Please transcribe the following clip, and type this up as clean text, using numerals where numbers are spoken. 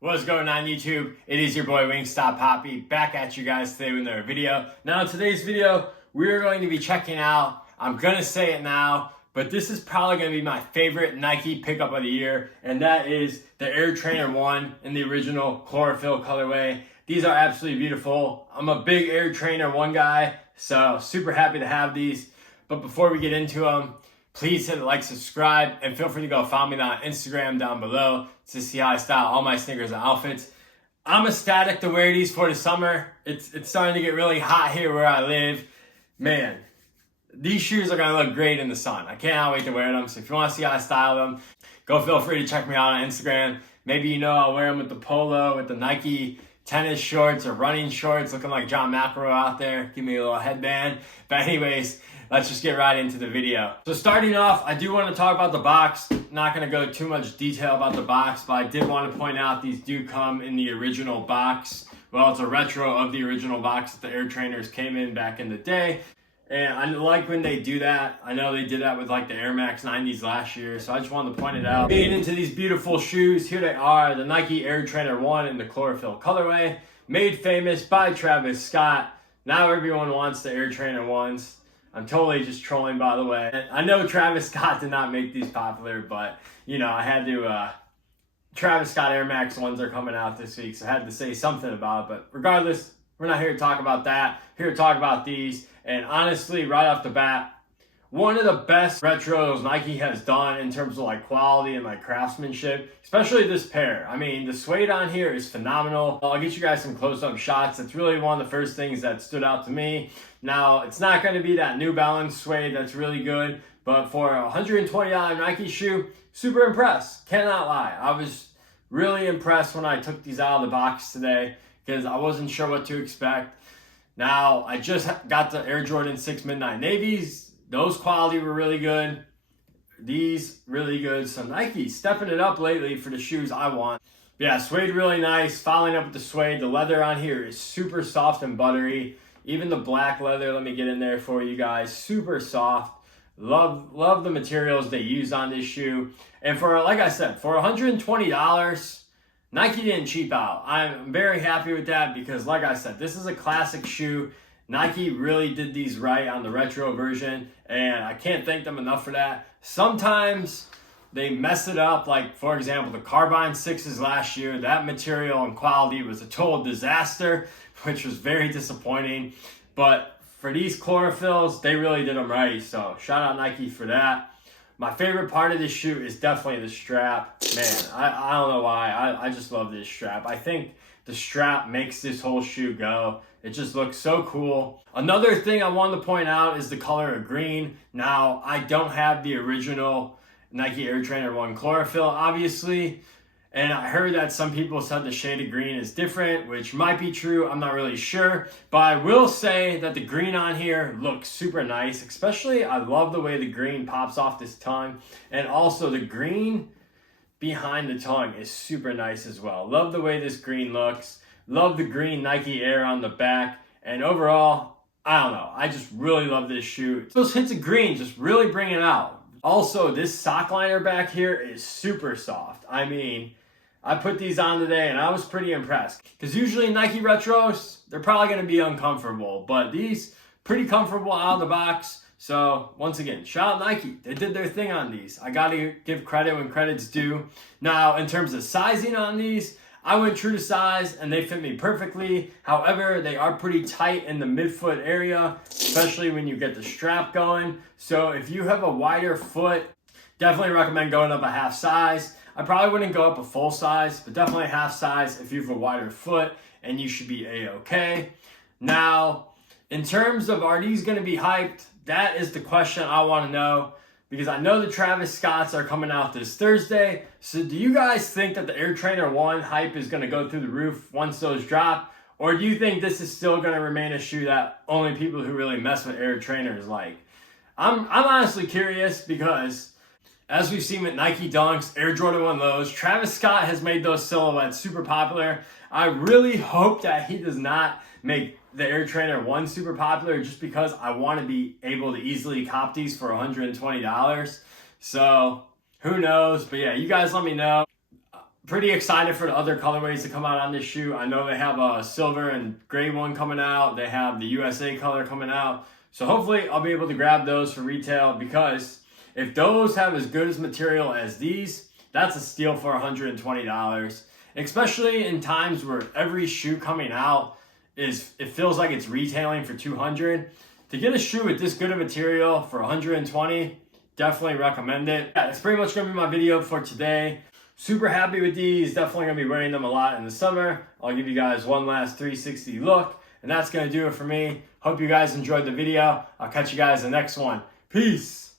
What's going on YouTube? It is your boy Wingstop Poppy back at you guys today with another video. Now in today's video, we're going to be checking out, I'm going to say it now, but this is probably going to be my favorite Nike pickup of the year, and that is the Air Trainer 1 in the original Chlorophyll colorway. These are absolutely beautiful. I'm a big Air Trainer 1 guy, so super happy to have these. But before we get into them, please hit like, subscribe, and feel free to go follow me on Instagram down below to see how I style all my sneakers and outfits. I'm ecstatic to wear these for the summer. It's starting to get really hot here where I live. Man, these shoes are gonna look great in the sun. I cannot wait to wear them. So if you want to see how I style them, go feel free to check me out on Instagram. Maybe I'll wear them with the polo, with the Nike tennis shorts or running shorts, looking like John McEnroe out there. Give me a little headband. But anyways, let's just get right into the video. So starting off, I do want to talk about the box. Not going to go too much detail about the box, but I did want to point out these do come in the original box. Well, it's a retro of the original box that the Air Trainers came in back in the day. And I like when they do that. I know they did that with like the Air Max 90s last year, so I just wanted to point it out. Getting into these beautiful shoes, here they are, the Nike Air Trainer 1 in the Chlorophyll colorway, made famous by Travis Scott. Now everyone wants the Air Trainer 1s. I'm totally just trolling, by the way. I know Travis Scott did not make these popular, but I had to, Travis Scott Air Max 1s are coming out this week, so I had to say something about it. But regardless, we're not here to talk about that. Here to talk about these. And honestly, right off the bat, one of the best retros Nike has done in terms of like quality and like craftsmanship, especially this pair. I mean, the suede on here is phenomenal. I'll get you guys some close-up shots. It's really one of the first things that stood out to me. Now, it's not going to be that New Balance suede that's really good, but for a $120 Nike shoe, super impressed. Cannot lie. I was really impressed when I took these out of the box today because I wasn't sure what to expect. Now, I just got the Air Jordan 6 Midnight Navies. Those quality were really good. These, really good. So Nike stepping it up lately for the shoes I want. But yeah, suede really nice. Following up with the suede. The leather on here is super soft and buttery. Even the black leather, let me get in there for you guys. Super soft. Love the materials they used on this shoe. And for, like I said, for $120, Nike didn't cheap out. I'm very happy with that because, like I said, this is a classic shoe. Nike really did these right on the retro version, and I can't thank them enough for that. Sometimes they mess it up, like, for example, the Carbine 6s last year. That material and quality was a total disaster, which was very disappointing. But for these Chlorophylls, they really did them right, so shout out Nike for that. My favorite part of this shoe is definitely the strap. Man, I don't know why. I just love this strap. I think the strap makes this whole shoe go. It just looks so cool. Another thing I wanted to point out is the color of green. Now, I don't have the original Nike Air Trainer 1 Chlorophyll, obviously. And I heard that some people said the shade of green is different, which might be true. I'm not really sure. But I will say that the green on here looks super nice. Especially, I love the way the green pops off this tongue. And also, the green behind the tongue is super nice as well. Love the way this green looks. Love the green Nike Air on the back. And overall, I don't know. I just really love this shoe. Those hits of green just really bring it out. Also, this sock liner back here is super soft. I mean, I put these on today and I was pretty impressed. Because usually Nike Retros, they're probably going to be uncomfortable. But these, pretty comfortable out of the box. So, once again, shout out Nike. They did their thing on these. I got to give credit when credit's due. Now, in terms of sizing on these, I went true to size and they fit me perfectly. However, they are pretty tight in the midfoot area, especially when you get the strap going. So if you have a wider foot, definitely recommend going up a half size. I probably wouldn't go up a full size, but definitely a half size if you have a wider foot, and you should be a-okay. Now, in terms of are these going to be hyped, that is the question I want to know. Because I know the Travis Scotts are coming out this Thursday. So do you guys think that the Air Trainer 1 hype is going to go through the roof once those drop? Or do you think this is still going to remain a shoe that only people who really mess with Air Trainers like? I'm honestly curious because as we've seen with Nike Dunks, Air Jordan 1 lows, Travis Scott has made those silhouettes super popular. I really hope that he does not make the Air Trainer 1 super popular just because I want to be able to easily cop these for $120. So who knows? But yeah, you guys let me know. pretty excited for the other colorways to come out on this shoe. I know they have a silver and gray one coming out. They have the USA color coming out. So hopefully I'll be able to grab those for retail, because if those have as good as material as these, that's a steal for $120. Especially in times where every shoe coming out it feels like it's retailing for $200. To get a shoe with this good of material for $120, definitely recommend it. Yeah, that's pretty much gonna be my video for today. Super happy with these. Definitely gonna be wearing them a lot in the summer. I'll give you guys one last 360 look, and that's gonna do it for me. Hope you guys enjoyed the video. I'll catch you guys in the next one. Peace.